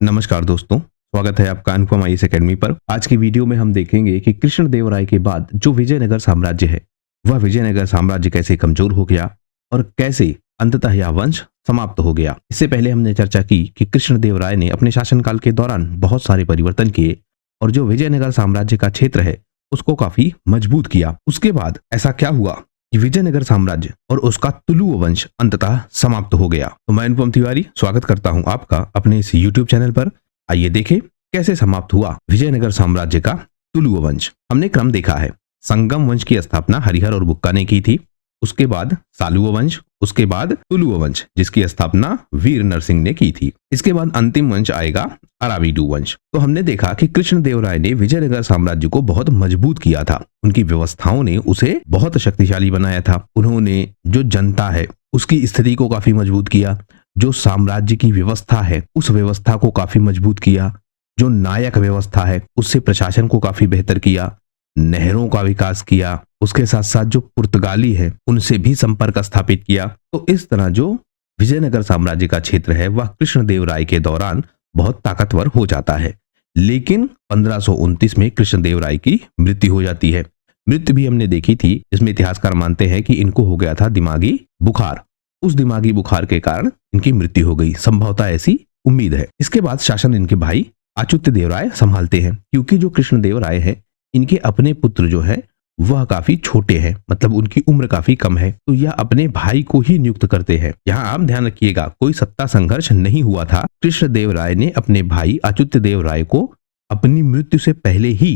नमस्कार दोस्तों, स्वागत है आपका अनुपम आईएएस अकेडमी पर। आज की वीडियो में हम देखेंगे कि कृष्णदेवराय के बाद जो विजयनगर साम्राज्य है, वह विजयनगर साम्राज्य कैसे कमजोर हो गया और कैसे अंततः यह वंश समाप्त हो गया। इससे पहले हमने चर्चा की कि कृष्णदेवराय ने अपने शासनकाल के दौरान बहुत सारे परिवर्तन किए और जो विजयनगर साम्राज्य का क्षेत्र है, उसको काफी मजबूत किया। उसके बाद ऐसा क्या हुआ कि विजयनगर साम्राज्य और उसका तुलुव वंश अंततः समाप्त हो गया। तो मैं अनुपम तिवारी स्वागत करता हूं आपका अपने इस YouTube चैनल पर। आइए देखें कैसे समाप्त हुआ विजयनगर साम्राज्य का तुलुव वंश। हमने क्रम देखा है। संगम वंश की स्थापना हरिहर और बुक्का ने की थी, उसके बाद सालुव वंश, उसके बाद तुलुव वंश जिसकी स्थापना वीर नरसिंह ने की थी। इसके बाद अंतिम वंश आएगा अराविडु वंश। तो हमने देखा कि कृष्णदेवराय ने विजयनगर साम्राज्य को बहुत मजबूत किया था। उनकी व्यवस्थाओं ने उसे बहुत शक्तिशाली बनाया था। उन्होंने जो जनता है उसकी स्थिति को काफी मजबूत किया, जो साम्राज्य की व्यवस्था है उस व्यवस्था को काफी मजबूत किया, जो नायक व्यवस्था है उससे प्रशासन को काफी बेहतर किया, नहरों का विकास किया, उसके साथ साथ जो पुर्तगाली है उनसे भी संपर्क स्थापित किया। तो इस तरह जो विजयनगर साम्राज्य का क्षेत्र है वह कृष्णदेवराय के दौरान बहुत ताकतवर हो जाता है। लेकिन 1529 में कृष्णदेवराय की मृत्यु हो जाती है। मृत्यु भी हमने देखी थी, जिसमें इतिहासकार मानते हैं कि इनको हो गया था दिमागी बुखार। उस दिमागी बुखार के कारण इनकी मृत्यु हो गई, संभवतः ऐसी उम्मीद है। इसके बाद शासन इनके भाई अच्युत देवराय संभालते हैं, क्योंकि जो कृष्णदेवराय है इनके अपने पुत्र जो है वह काफी छोटे हैं, मतलब उनकी उम्र काफी कम है, तो यह अपने भाई को ही नियुक्त करते हैं। यहाँ आप ध्यान रखिएगा, कोई सत्ता संघर्ष नहीं हुआ था। कृष्णदेवराय ने अपने भाई अच्युत देवराय को अपनी मृत्यु से पहले ही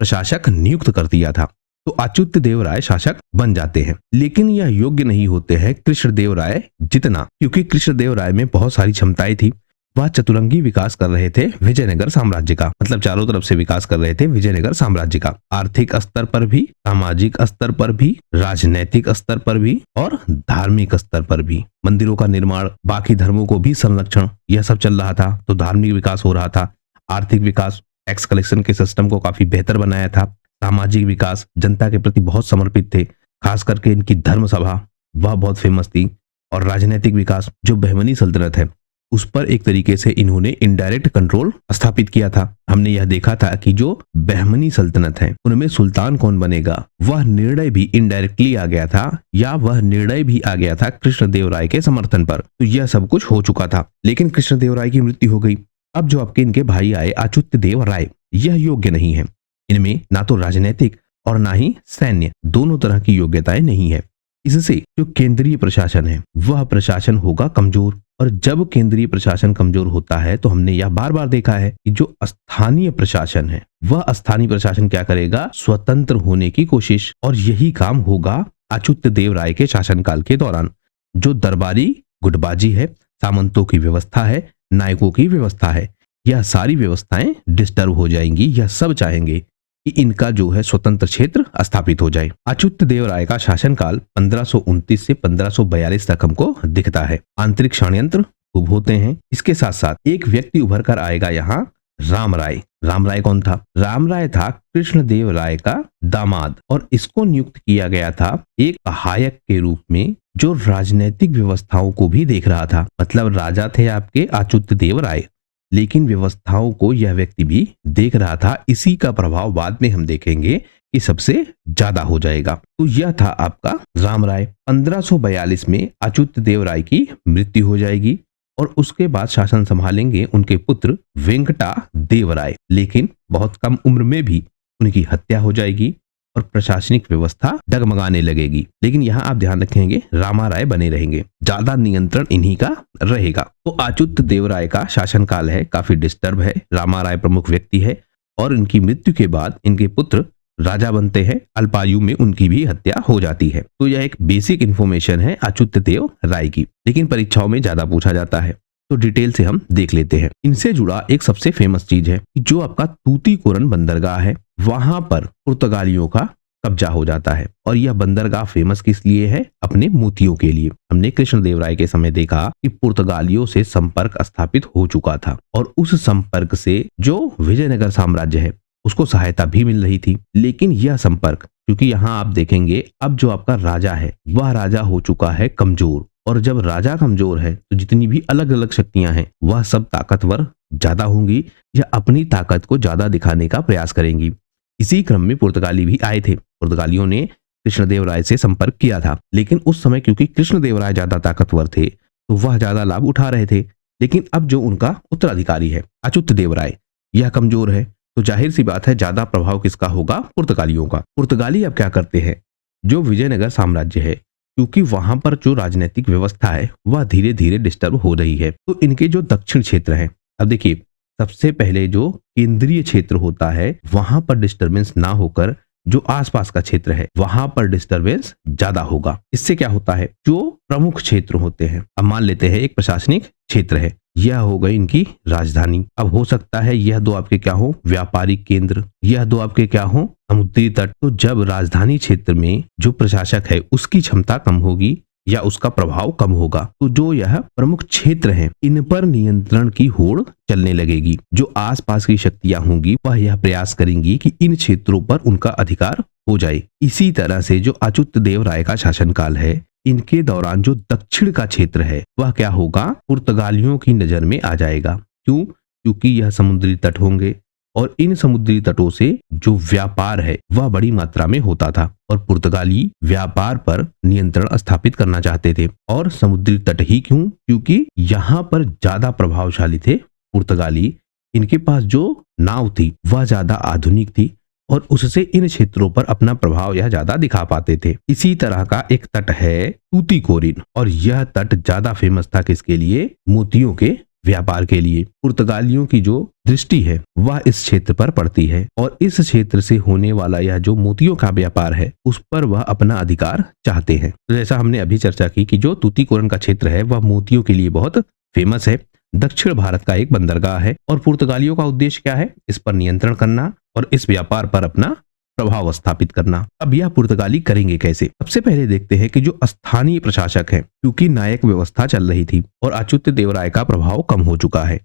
प्रशासक नियुक्त कर दिया था, तो अच्युत देवराय शासक बन जाते हैं। लेकिन यह योग्य नहीं होते हैं कृष्णदेवराय जितना, क्योंकि कृष्णदेवराय में बहुत सारी क्षमताएं थी। वह चतुरंगी विकास कर रहे थे विजयनगर साम्राज्य का, मतलब चारों तरफ से विकास कर रहे थे विजयनगर साम्राज्य का, आर्थिक स्तर पर भी, सामाजिक स्तर पर भी, राजनैतिक स्तर पर भी और धार्मिक स्तर पर भी। मंदिरों का निर्माण, बाकी धर्मों को भी संरक्षण, यह सब चल रहा था। तो धार्मिक विकास हो रहा था, आर्थिक विकास, टैक्स कलेक्शन के सिस्टम को काफी बेहतर बनाया था, सामाजिक विकास, जनता के प्रति बहुत समर्पित थे, खास करके इनकी धर्म सभा वह बहुत फेमस थी, और राजनीतिक विकास, जो बहमनी सल्तनत है उस पर एक तरीके से इन्होंने इनडायरेक्ट कंट्रोल स्थापित किया था। हमने यह देखा था कि जो बहमनी सल्तनत है उनमें सुल्तान कौन बनेगा वह निर्णय भी इनडायरेक्टली आ गया था, या वह निर्णय भी आ गया था कृष्णदेवराय के समर्थन पर। तो यह सब कुछ हो चुका था। लेकिन कृष्णदेवराय की मृत्यु हो गई। अब जो आपके इनके भाई आए अच्युत देव राय, यह योग्य नहीं है। इनमें ना तो राजनीतिक और ना ही सैन्य, दोनों तरह की योग्यताएं नहीं है। इससे जो केंद्रीय प्रशासन है वह प्रशासन होगा कमजोर, और जब केंद्रीय प्रशासन कमजोर होता है तो हमने यह बार बार देखा है कि जो स्थानीय प्रशासन है वह स्थानीय प्रशासन क्या करेगा, स्वतंत्र होने की कोशिश। और यही काम होगा अच्युत देव राय के शासनकाल के दौरान। जो दरबारी गुटबाजी है, सामंतों की व्यवस्था है, नायकों की व्यवस्था है, यह सारी व्यवस्थाएं डिस्टर्ब हो जाएंगी। यह सब चाहेंगे कि इनका जो है स्वतंत्र क्षेत्र स्थापित हो जाए। अच्युत देव राय का शासनकाल 1529 से 1542 तक हमको दिखता है। आंतरिक षड्यंत्र खूब होते हैं। इसके साथ साथ एक व्यक्ति उभर कर आएगा यहाँ, राम राय। राम राय कौन था? राम राय था कृष्णदेव राय का दामाद, और इसको नियुक्त किया गया था एक सहायक के रूप में, जो राजनीतिक व्यवस्थाओं को भी देख रहा था। मतलब राजा थे आपके अच्युत देव राय, लेकिन व्यवस्थाओं को यह व्यक्ति भी देख रहा था। इसी का प्रभाव बाद में हम देखेंगे कि सबसे ज्यादा हो जाएगा। तो यह था आपका राम राय। 1542 में अच्युत देव राय की मृत्यु हो जाएगी, और उसके बाद शासन संभालेंगे उनके पुत्र वेंकटा देव राय। लेकिन बहुत कम उम्र में भी उनकी हत्या हो जाएगी और प्रशासनिक व्यवस्था डगमगाने लगेगी। लेकिन यहाँ आप ध्यान रखेंगे, रामा राय बने रहेंगे, ज्यादा नियंत्रण इन्हीं का रहेगा। तो अच्युत देव राय का शासनकाल है काफी डिस्टर्ब है। रामा राय प्रमुख व्यक्ति है, और इनकी मृत्यु के बाद इनके पुत्र राजा बनते हैं। अल्पायु में उनकी भी हत्या हो जाती है। तो यह एक बेसिक इंफॉर्मेशन है अच्युत देव राय की, लेकिन परीक्षाओं में ज्यादा पूछा जाता है, तो डिटेल से हम देख लेते हैं। इनसे जुड़ा एक सबसे फेमस चीज है कि जो आपका तूतीकोरन बंदरगाह है, वहां पर पुर्तगालियों का कब्जा हो जाता है। और यह बंदरगाह फेमस किस लिए है? अपने मोतियों के लिए। हमने कृष्णदेवराय के समय देखा कि पुर्तगालियों से संपर्क स्थापित हो चुका था, और उस संपर्क से जो विजयनगर साम्राज्य है उसको सहायता भी मिल रही थी। लेकिन यह संपर्क, क्योंकि यहाँ आप देखेंगे अब जो आपका राजा है वह राजा हो चुका है कमजोर, और जब राजा कमजोर है तो जितनी भी अलग अलग शक्तियां हैं वह सब ताकतवर ज्यादा होंगी या अपनी ताकत को ज्यादा दिखाने का प्रयास करेंगी। इसी क्रम में पुर्तगाली भी आए थे। पुर्तगालियों ने कृष्णदेवराय से संपर्क किया था, लेकिन उस समय क्योंकि कृष्णदेवराय ज्यादा ताकतवर थे तो वह ज्यादा लाभ उठा रहे थे। लेकिन अब जो उनका उत्तराधिकारी है अच्युत देवराय, यह कमजोर है, तो जाहिर सी बात है ज्यादा प्रभाव किसका होगा? पुर्तगालियों का। पुर्तगाली अब क्या करते हैं, जो विजयनगर साम्राज्य है, क्योंकि वहां पर जो राजनीतिक व्यवस्था है वह धीरे धीरे डिस्टर्ब हो रही है, तो इनके जो दक्षिण क्षेत्र है, अब देखिए सबसे पहले जो केंद्रीय क्षेत्र होता है वहां पर डिस्टरबेंस ना होकर जो आसपास का क्षेत्र है वहां पर डिस्टरबेंस ज्यादा होगा। इससे क्या होता है, जो प्रमुख क्षेत्र होते हैं, अब मान लेते हैं एक प्रशासनिक क्षेत्र है, यह हो गई इनकी राजधानी। अब हो सकता है यह दो आपके क्या हो, व्यापारिक केंद्र, यह दो आपके क्या हो, समुद्री तट। तो जब राजधानी क्षेत्र में जो प्रशासक है उसकी क्षमता कम होगी या उसका प्रभाव कम होगा, तो जो यह प्रमुख क्षेत्र हैं इन पर नियंत्रण की होड़ चलने लगेगी। जो आसपास की शक्तियां होंगी वह यह प्रयास करेंगी कि इन क्षेत्रों पर उनका अधिकार हो जाए। इसी तरह से जो अच्युत देव राय का शासनकाल है, इनके दौरान जो दक्षिण का क्षेत्र है वह क्या होगा, पुर्तगालियों की नजर में आ जाएगा। क्यों? क्योंकि यह समुद्री तट होंगे और इन समुद्री तटों से जो व्यापार है वह बड़ी मात्रा में होता था और पुर्तगाली व्यापार पर नियंत्रण स्थापित करना चाहते थे। और समुद्री तट ही क्यों? क्योंकि यहाँ पर ज्यादा प्रभावशाली थे पुर्तगाली। इनके पास जो नाव थी वह ज्यादा आधुनिक थी और उससे इन क्षेत्रों पर अपना प्रभाव यह ज्यादा दिखा पाते थे। इसी तरह का एक तट है तूतीकोरिन और यह तट ज्यादा फेमस था किसके लिए? मोतियों के व्यापार के लिए। पुर्तगालियों की जो दृष्टि है वह इस क्षेत्र पर पड़ती है और इस क्षेत्र से होने वाला यह जो मोतियों का व्यापार है उस पर वह अपना अधिकार चाहते हैं। तो जैसा हमने अभी चर्चा की कि जो तूतीकोरिन का क्षेत्र है वह मोतियों के लिए बहुत फेमस है, दक्षिण भारत का एक बंदरगाह है और पुर्तगालियों का उद्देश्य क्या है? इस पर नियंत्रण करना और इस व्यापार पर अपना प्रभाव स्थापित करना। अब यह पुर्तगाली करेंगे कैसे? सबसे पहले देखते हैं कि जो स्थानीय प्रशासक हैं, क्योंकि नायक व्यवस्था चल रही थी और अच्युत देवराय का प्रभाव कम हो चुका है,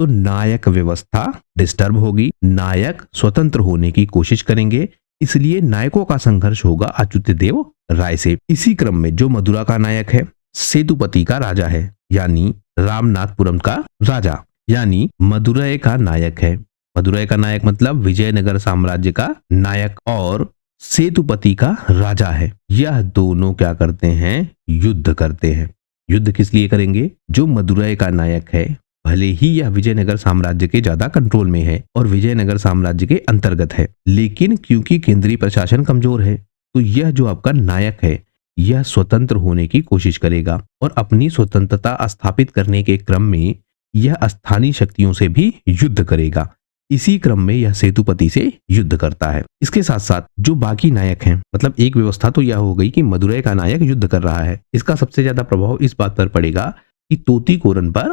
तो नायक व्यवस्था डिस्टर्ब होगी। नायक स्वतंत्र होने की कोशिश करेंगे, इसलिए नायकों का संघर्ष होगा अच्युत देव राय से। इसी क्रम में जो मदुरा का नायक है, सेतुपति का राजा है, यानी रामनाथपुरम का राजा, यानी मदुरै का नायक है। मदुरै का नायक मतलब विजयनगर साम्राज्य का नायक और सेतुपति का राजा है। यह दोनों क्या करते हैं? युद्ध करते हैं। युद्ध किस लिए करेंगे? जो मदुरै का नायक है, भले ही यह विजयनगर साम्राज्य के ज्यादा कंट्रोल में है और विजयनगर साम्राज्य के अंतर्गत है, लेकिन क्योंकि केंद्रीय प्रशासन कमजोर है तो यह जो आपका नायक है यह स्वतंत्र होने की कोशिश करेगा और अपनी स्वतंत्रता स्थापित करने के क्रम में यह स्थानीय शक्तियों से भी युद्ध करेगा। इसी क्रम में यह सेतुपति से युद्ध करता है। इसके साथ साथ जो बाकी नायक हैं, मतलब एक व्यवस्था तो यह हो गई कि मदुरै का नायक युद्ध कर रहा है, इसका सबसे ज्यादा प्रभाव इस बात पर पड़ेगा कि तूतीकोरिन पर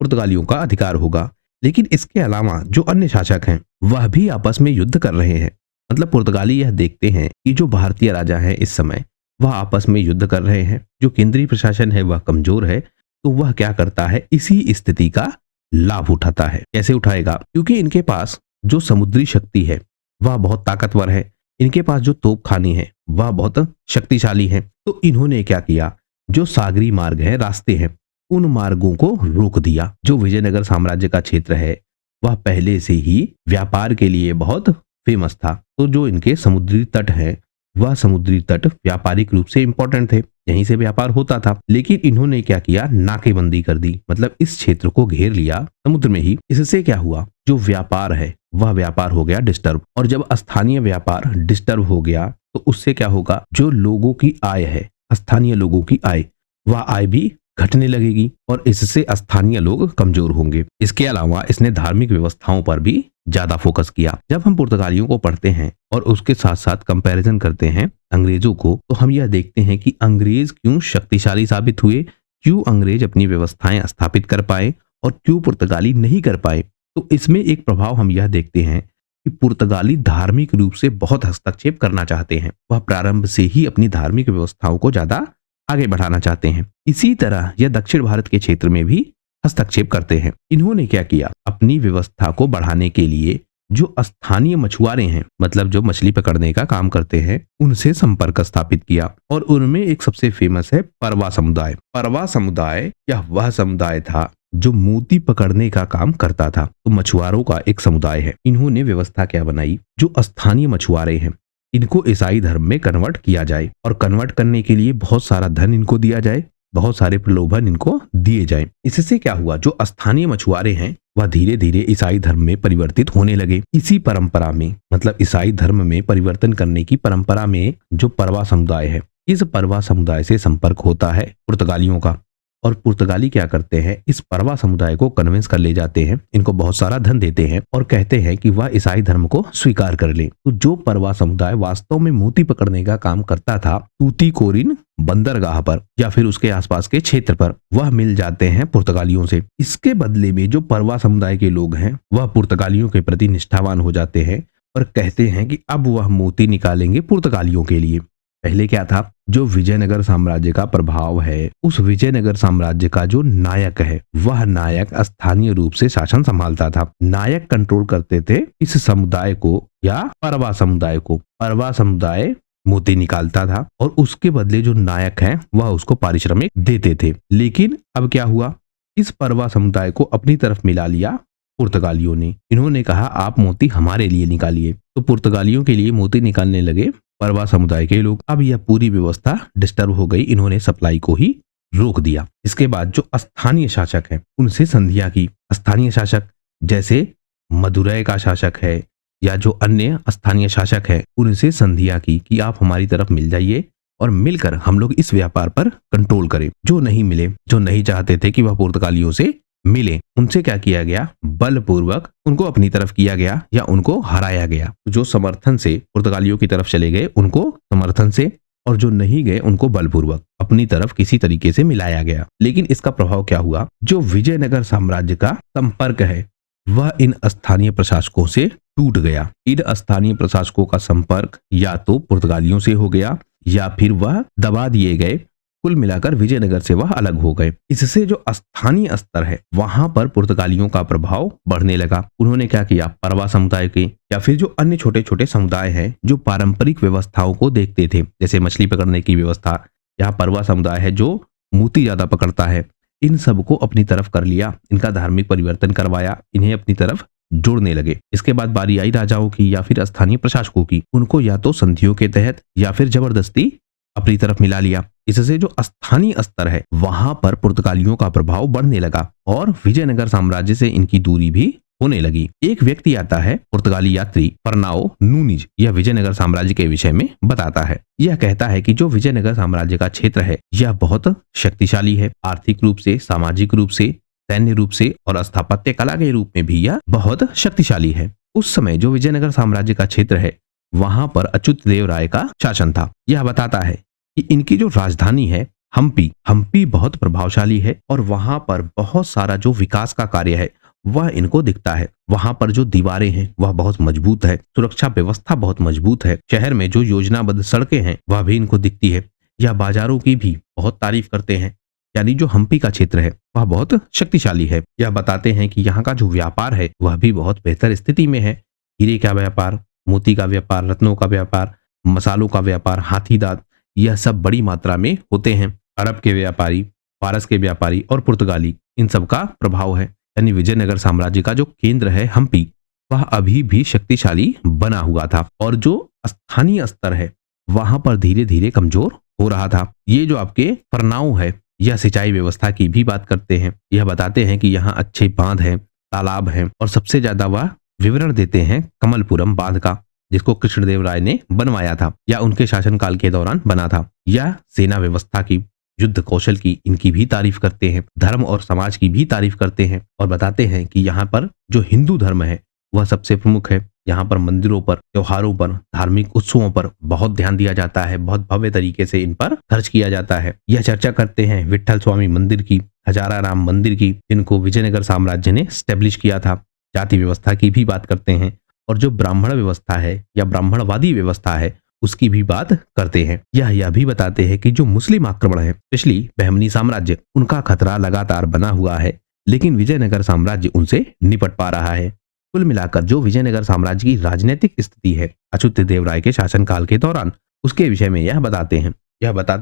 पुर्तगालियों का अधिकार होगा। लेकिन इसके अलावा जो अन्य शासक हैं वह भी आपस में युद्ध कर रहे हैं। मतलब पुर्तगाली यह देखते हैं कि जो भारतीय राजा है इस समय वह आपस में युद्ध कर रहे हैं, जो केंद्रीय प्रशासन है वह कमजोर है, तो वह क्या करता है? इसी स्थिति का लाभ उठाता है। कैसे उठाएगा? क्योंकि इनके पास जो समुद्री शक्ति है वह बहुत ताकतवर है, इनके पास जो तोपखाने हैं वह बहुत शक्तिशाली है। तो इन्होंने क्या किया? जो सागरी मार्ग है, रास्ते हैं, उन मार्गों को रोक दिया। जो विजयनगर साम्राज्य का क्षेत्र है वह पहले से ही व्यापार के लिए बहुत फेमस था, तो जो इनके समुद्री तट है वह समुद्री तट व्यापारिक रूप से इंपॉर्टेंट थे, यहीं से व्यापार होता था। लेकिन इन्होंने क्या किया? नाकेबंदी कर दी, मतलब इस क्षेत्र को घेर लिया समुद्र में ही। इससे क्या हुआ? जो व्यापार है वह व्यापार हो गया डिस्टर्ब, और जब स्थानीय व्यापार डिस्टर्ब हो गया तो उससे क्या होगा? जो लोगों की आय है, स्थानीय लोगों की आय, वह आय भी घटने लगेगी और इससे स्थानीय लोग कमजोर होंगे। इसके अलावा इसने धार्मिक व्यवस्थाओं पर भी ज्यादा फोकस किया। जब हम पुर्तगालियों को पढ़ते हैं और उसके साथ साथ कंपैरिजन करते हैं अंग्रेजों को, तो हम यह देखते हैं कि अंग्रेज क्यों शक्तिशाली साबित हुए, क्यों अंग्रेज अपनी व्यवस्थाएं स्थापित कर पाए और क्यों पुर्तगाली नहीं कर पाए। तो इसमें एक प्रभाव हम यह देखते हैं कि पुर्तगाली धार्मिक रूप से बहुत हस्तक्षेप करना चाहते हैं। वह प्रारंभ से ही अपनी धार्मिक व्यवस्थाओं को ज्यादा आगे बढ़ाना चाहते हैं। इसी तरह यह दक्षिण भारत के क्षेत्र में भी हस्तक्षेप करते हैं। इन्होंने क्या किया? अपनी व्यवस्था को बढ़ाने के लिए जो स्थानीय मछुआरे हैं, मतलब जो मछली पकड़ने का काम करते हैं, उनसे संपर्क स्थापित किया और उनमें एक सबसे फेमस है परवा समुदाय। परवा समुदाय यह वह समुदाय था जो मोती पकड़ने का काम करता था। तो मछुआरों का एक समुदाय है। इन्होंने व्यवस्था क्या बनाई, जो स्थानीय मछुआरे हैं इनको ईसाई धर्म में कन्वर्ट किया जाए और कन्वर्ट करने के लिए बहुत सारा धन इनको दिया जाए, बहुत सारे प्रलोभन इनको दिए जाएं। इससे क्या हुआ, जो स्थानीय मछुआरे हैं वह धीरे धीरे ईसाई धर्म में परिवर्तित होने लगे। इसी परंपरा में, मतलब ईसाई धर्म में परिवर्तन करने की परंपरा में जो परवा समुदाय है, इस परवा समुदाय से संपर्क होता है पुर्तगालियों का। और पुर्तगाली क्या करते हैं, इस परवा समुदाय को कन्विंस कर ले जाते हैं, इनको बहुत सारा धन देते हैं और कहते हैं कि वह ईसाई धर्म को स्वीकार कर ले। तो जो परवा समुदाय वास्तव में मोती पकड़ने का काम करता था तूतीकोरिन बंदरगाह पर या फिर उसके आसपास के क्षेत्र पर, वह मिल जाते हैं पुर्तगालियों से। इसके बदले में जो परवा समुदाय के लोग हैं वह पुर्तगालियों के प्रति निष्ठावान हो जाते हैं और कहते हैं कि अब वह मोती निकालेंगे पुर्तगालियों के लिए। पहले क्या था, जो विजयनगर साम्राज्य का प्रभाव है, उस विजयनगर साम्राज्य का जो नायक है वह नायक स्थानीय रूप से शासन संभालता था। नायक कंट्रोल करते थे इस समुदाय को या परवा समुदाय को। परवा समुदाय मोती निकालता था और उसके बदले जो नायक है वह उसको पारिश्रमिक देते थे। लेकिन अब क्या हुआ, इस परवा समुदाय को अपनी तरफ मिला लिया पुर्तगालियों ने। इन्होंने कहा आप मोती हमारे लिए निकालिए। तो पुर्तगालियों के लिए मोती निकालने लगे परवा समुदाय के लोग। अब यह पूरी व्यवस्था डिस्टर्ब हो गई, इन्होंने सप्लाई को ही रोक दिया। इसके बाद जो स्थानीय शासक है उनसे संधियां की। स्थानीय शासक जैसे मदुरै का शासक है या जो अन्य स्थानीय शासक है उनसे संधियां की कि आप हमारी तरफ मिल जाइए और मिलकर हम लोग इस व्यापार पर कंट्रोल करें। जो नहीं मिले, जो नहीं चाहते थे कि वह पुर्तगालियों से मिले, उनसे क्या किया गया, बलपूर्वक उनको अपनी तरफ किया गया या उनको हराया गया। जो समर्थन से पुर्तगालियों की तरफ चले गए उनको समर्थन से, और जो नहीं गए उनको बलपूर्वक अपनी तरफ किसी तरीके से मिलाया गया। लेकिन इसका प्रभाव क्या हुआ, जो विजयनगर साम्राज्य का संपर्क है वह इन स्थानीय प्रशासकों से टूट गया। इन स्थानीय प्रशासकों का संपर्क या तो पुर्तगालियों से हो गया या फिर वह दबा दिए गए। कुल मिलाकर विजयनगर से वह अलग हो गए। इससे जो स्थानीय स्तर है वहां पर पुर्तगालियों का प्रभाव बढ़ने लगा। उन्होंने क्या किया, परवा समुदाय के या फिर जो अन्य छोटे छोटे समुदाय हैं जो पारंपरिक व्यवस्थाओं को देखते थे, जैसे मछली पकड़ने की व्यवस्था, या परवा समुदाय है जो मोती ज्यादा पकड़ता है, इन सबको अपनी तरफ कर लिया, इनका धार्मिक परिवर्तन करवाया, इन्हें अपनी तरफ जोड़ने लगे। इसके बाद बारी आई राजाओं की या फिर स्थानीय प्रशासकों की। उनको या तो संधियों के तहत या फिर जबरदस्ती अपनी तरफ मिला लिया। इससे जो स्थानीय स्तर है वहां पर पुर्तगालियों का प्रभाव बढ़ने लगा और विजयनगर साम्राज्य से इनकी दूरी भी होने लगी। एक व्यक्ति आता है, पुर्तगाली यात्री फर्नाओ नूनिज, यह विजयनगर साम्राज्य के विषय में बताता है। यह कहता है कि जो विजयनगर साम्राज्य का क्षेत्र है यह बहुत शक्तिशाली है, आर्थिक रूप से, सामाजिक रूप से, सैन्य रूप से और स्थापत्य कला के रूप में भी यह बहुत शक्तिशाली है। उस समय जो विजयनगर साम्राज्य का क्षेत्र है वहां पर अच्युत देव राय का शासन था। यह बताता है कि इनकी जो राजधानी है हम्पी बहुत प्रभावशाली है और वहां पर बहुत सारा जो विकास का कार्य है वह इनको दिखता है। वहां पर जो दीवारें हैं वह बहुत मजबूत है, सुरक्षा व्यवस्था बहुत मजबूत है, शहर में जो योजनाबद्ध सड़कें हैं वह भी इनको दिखती है। यह बाजारों की भी बहुत तारीफ करते हैं। यानी जो हम्पी का क्षेत्र है वह बहुत शक्तिशाली है। यह बताते हैं कि यहाँ का जो व्यापार है वह भी बहुत बेहतर स्थिति में है। हीरे का व्यापार, मोती का व्यापार, रत्नों का व्यापार, मसालों का व्यापार, हाथी दांत, यह सब बड़ी मात्रा में होते हैं। अरब के व्यापारी, फारस के व्यापारी और पुर्तगाली, इन सब का प्रभाव है। यानी विजयनगर साम्राज्य का जो केंद्र है हम्पी, वह अभी भी शक्तिशाली बना हुआ था और जो स्थानीय स्तर है वहां पर धीरे धीरे कमजोर हो रहा था। ये जो आपके फरनाओ है यह सिंचाई व्यवस्था की भी बात करते हैं। यह बताते हैं कि यहाँ अच्छे बांध हैं, तालाब हैं और सबसे ज्यादा वह विवरण देते हैं कमलपुरम बांध का, जिसको कृष्णदेव राय ने बनवाया था या उनके शासनकाल के दौरान बना था। या सेना व्यवस्था की, युद्ध कौशल की, इनकी भी तारीफ करते हैं। धर्म और समाज की भी तारीफ करते हैं और बताते हैं कि यहाँ पर जो हिंदू धर्म है वह सबसे प्रमुख है। यहाँ पर मंदिरों पर, त्योहारों पर, धार्मिक उत्सवों पर बहुत ध्यान दिया जाता है, बहुत भव्य तरीके से इन पर खर्च किया जाता है। यह चर्चा करते हैं विट्ठल स्वामी मंदिर की, हजाराराम मंदिर की, जिनको विजयनगर साम्राज्य ने स्टेब्लिश किया था। जाति व्यवस्था की भी बात करते हैं और जो ब्राह्मण व्यवस्था है या ब्राह्मणवादी व्यवस्था है उसकी भी बात करते हैं। यह भी बताते हैं कि जो मुस्लिम आक्रमण है, स्पेशली बहमनी साम्राज्य, उनका खतरा लगातार बना हुआ है, लेकिन विजयनगर साम्राज्य उनसे निपट पा रहा है। कुल मिलाकर जो विजयनगर साम्राज्य की राजनीतिक स्थिति है अच्युत देव राय के शासनकाल के दौरान, उसके विषय में यह बताते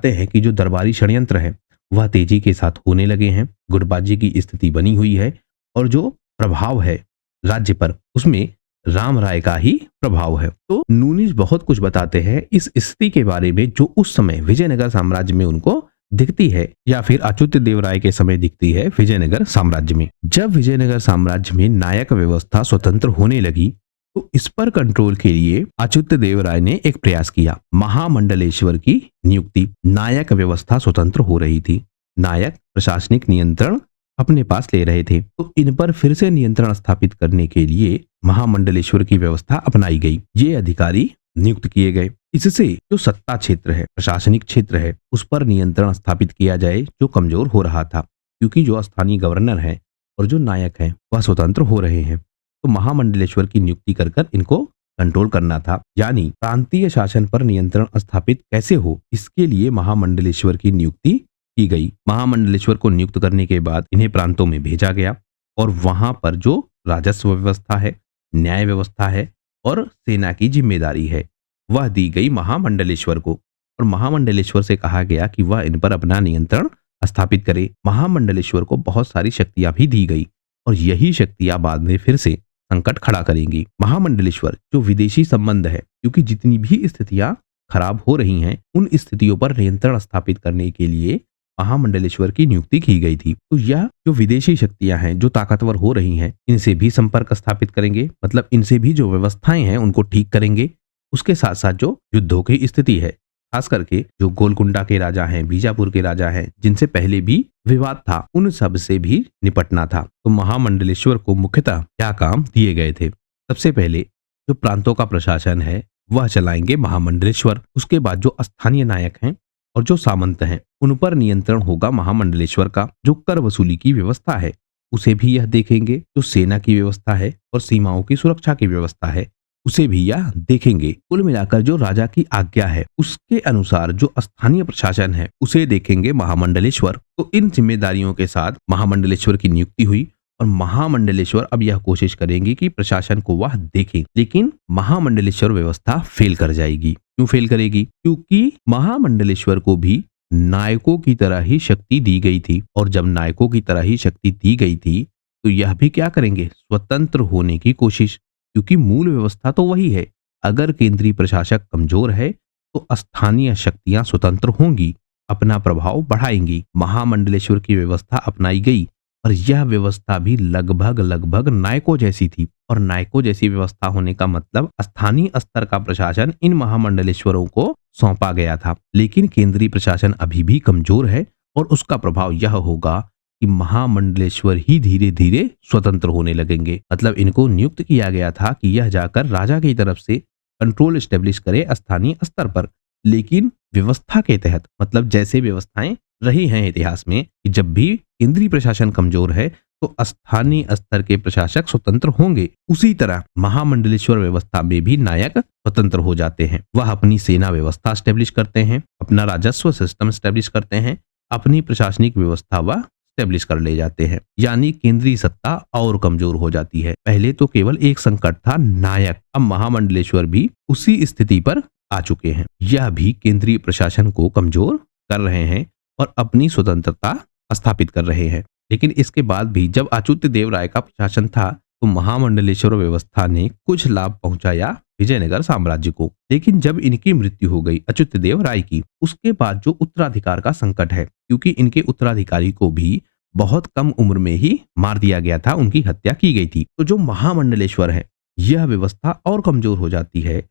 हैं कि जो दरबारी षड्यंत्र है वह तेजी के साथ होने लगे हैं। गुटबाजी की स्थिति बनी हुई है और जो प्रभाव है राज्य पर उसमें राम राय का ही प्रभाव है। तो नूनिज बहुत कुछ बताते हैं इस स्थिति के बारे में जो उस समय विजयनगर साम्राज्य में उनको दिखती है या फिर अच्युत देव राय के समय दिखती है विजयनगर साम्राज्य में। जब विजयनगर साम्राज्य में नायक व्यवस्था स्वतंत्र होने लगी तो इस पर कंट्रोल के लिए अच्युत देव राय ने एक प्रयास किया, महामंडलेश्वर की नियुक्ति। नायक व्यवस्था स्वतंत्र हो रही थी, नायक प्रशासनिक नियंत्रण अपने पास ले रहे थे, तो इन पर फिर से नियंत्रण स्थापित करने के लिए महामंडलेश्वर की व्यवस्था अपनाई गई। ये अधिकारी नियुक्त किए गए। इससे जो सत्ता क्षेत्र है, प्रशासनिक क्षेत्र है, उस पर नियंत्रण स्थापित किया जाए जो कमजोर हो रहा था, क्योंकि जो स्थानीय गवर्नर है और जो नायक है वह स्वतंत्र हो रहे हैं। तो महामंडलेश्वर की नियुक्ति कर कर इनको कंट्रोल करना था, यानी प्रांतीय शासन पर नियंत्रण स्थापित कैसे हो, इसके लिए महामंडलेश्वर की नियुक्ति की गई। महामंडलेश्वर को नियुक्त करने के बाद इन्हें प्रांतों में भेजा गया और वहां पर जो राजस्व व्यवस्था है, न्याय व्यवस्था है और सेना की जिम्मेदारी है वह दी गई महामंडलेश्वर को। और महामंडलेश्वर से कहा गया कि वह इन पर अपना नियंत्रण स्थापित करे। महामंडलेश्वर को बहुत सारी शक्तियां भी दी गई और यही शक्तियां बाद में फिर से संकट खड़ा करेंगी। महामंडलेश्वर जो विदेशी संबंध है, क्योंकि जितनी भी स्थितियां खराब हो रही हैं उन स्थितियों पर नियंत्रण स्थापित करने के लिए महामंडलेश्वर की नियुक्ति की गई थी। तो यह जो विदेशी शक्तियां हैं जो ताकतवर हो रही हैं इनसे भी संपर्क स्थापित करेंगे, मतलब इनसे भी जो व्यवस्थाएं हैं उनको ठीक करेंगे। उसके साथ साथ जो युद्धों की स्थिति है, खास करके जो गोलकुंडा के राजा हैं, बीजापुर के राजा हैं, जिनसे पहले भी विवाद था, उन सब से भी निपटना था। तो महामंडलेश्वर को मुख्यतः क्या काम दिए गए थे? सबसे पहले जो प्रांतों का प्रशासन है वह चलाएंगे महामंडलेश्वर। उसके बाद जो स्थानीय नायक हैं और जो सामंत हैं उन पर नियंत्रण होगा महामंडलेश्वर का। जो कर वसूली की व्यवस्था है उसे भी यह देखेंगे। जो सेना की व्यवस्था है और सीमाओं की सुरक्षा की व्यवस्था है उसे भी यह देखेंगे। कुल मिलाकर जो राजा की आज्ञा है उसके अनुसार जो स्थानीय प्रशासन है उसे देखेंगे महामंडलेश्वर। तो इन जिम्मेदारियों के साथ महामंडलेश्वर की नियुक्ति हुई और महामंडलेश्वर अब यह कोशिश करेंगे कि प्रशासन को वह देखें, लेकिन महामंडलेश्वर व्यवस्था फेल कर जाएगी। क्यों फेल करेगी? क्योंकि महामंडलेश्वर को भी नायकों की तरह ही शक्ति दी गई थी और जब नायकों की तरह ही शक्ति दी गई थी तो यह भी क्या करेंगे? स्वतंत्र होने की कोशिश, क्योंकि मूल व्यवस्था तो वही है। अगर केंद्रीय प्रशासक कमजोर है तो स्थानीय शक्तियां स्वतंत्र होंगी, अपना प्रभाव बढ़ाएंगी। महामंडलेश्वर की व्यवस्था अपनाई गई और यह व्यवस्था भी लगभग लगभग नायकों जैसी थी। और नायकों जैसी व्यवस्था होने का मतलब स्थानीय स्तर का प्रशासन इन महामंडलेश्वरों को सौंपा गया था। लेकिन केंद्रीय प्रशासन अभी भी कमजोर है और उसका प्रभाव यह होगा कि महामंडलेश्वर ही धीरे धीरे स्वतंत्र होने लगेंगे। मतलब इनको नियुक्त किया गया था कि यह जाकर राजा की तरफ से कंट्रोल स्टेब्लिश करे स्थानीय स्तर पर, लेकिन व्यवस्था के तहत। मतलब जैसे व्यवस्थाएं रही हैं इतिहास में कि जब भी केंद्रीय प्रशासन कमजोर है तो स्थानीय स्तर के प्रशासक स्वतंत्र होंगे, उसी तरह महामंडलेश्वर व्यवस्था में भी नायक स्वतंत्र हो जाते हैं। वह अपनी सेना व्यवस्था स्टेब्लिश करते हैं, अपना राजस्व सिस्टम स्टेब्लिश करते हैं, अपनी प्रशासनिक व्यवस्था वह स्टेब्लिश कर ले जाते हैं। यानी केंद्रीय सत्ता और कमजोर हो जाती है। पहले तो केवल एक संकट था नायक, अब महामंडलेश्वर भी उसी स्थिति पर आ चुके हैं। यह भी केंद्रीय प्रशासन को कमजोर कर रहे हैं और अपनी स्वतंत्रता स्थापित कर रहे हैं। लेकिन इसके बाद भी जब अच्युत देव राय का प्रशासन था तो महामंडलेश्वर व्यवस्था ने कुछ लाभ पहुंचाया विजयनगर साम्राज्य को। लेकिन जब इनकी मृत्यु हो गई अच्युत देव राय की, उसके बाद जो उत्तराधिकार का संकट है, क्योंकि इनके उत्तराधिकारी को भी बहुत कम उम्र में ही मार दिया गया था, उनकी हत्या की गई थी। तो जो महामंडलेश्वर है यह व्यवस्था और कमजोर हो जाती है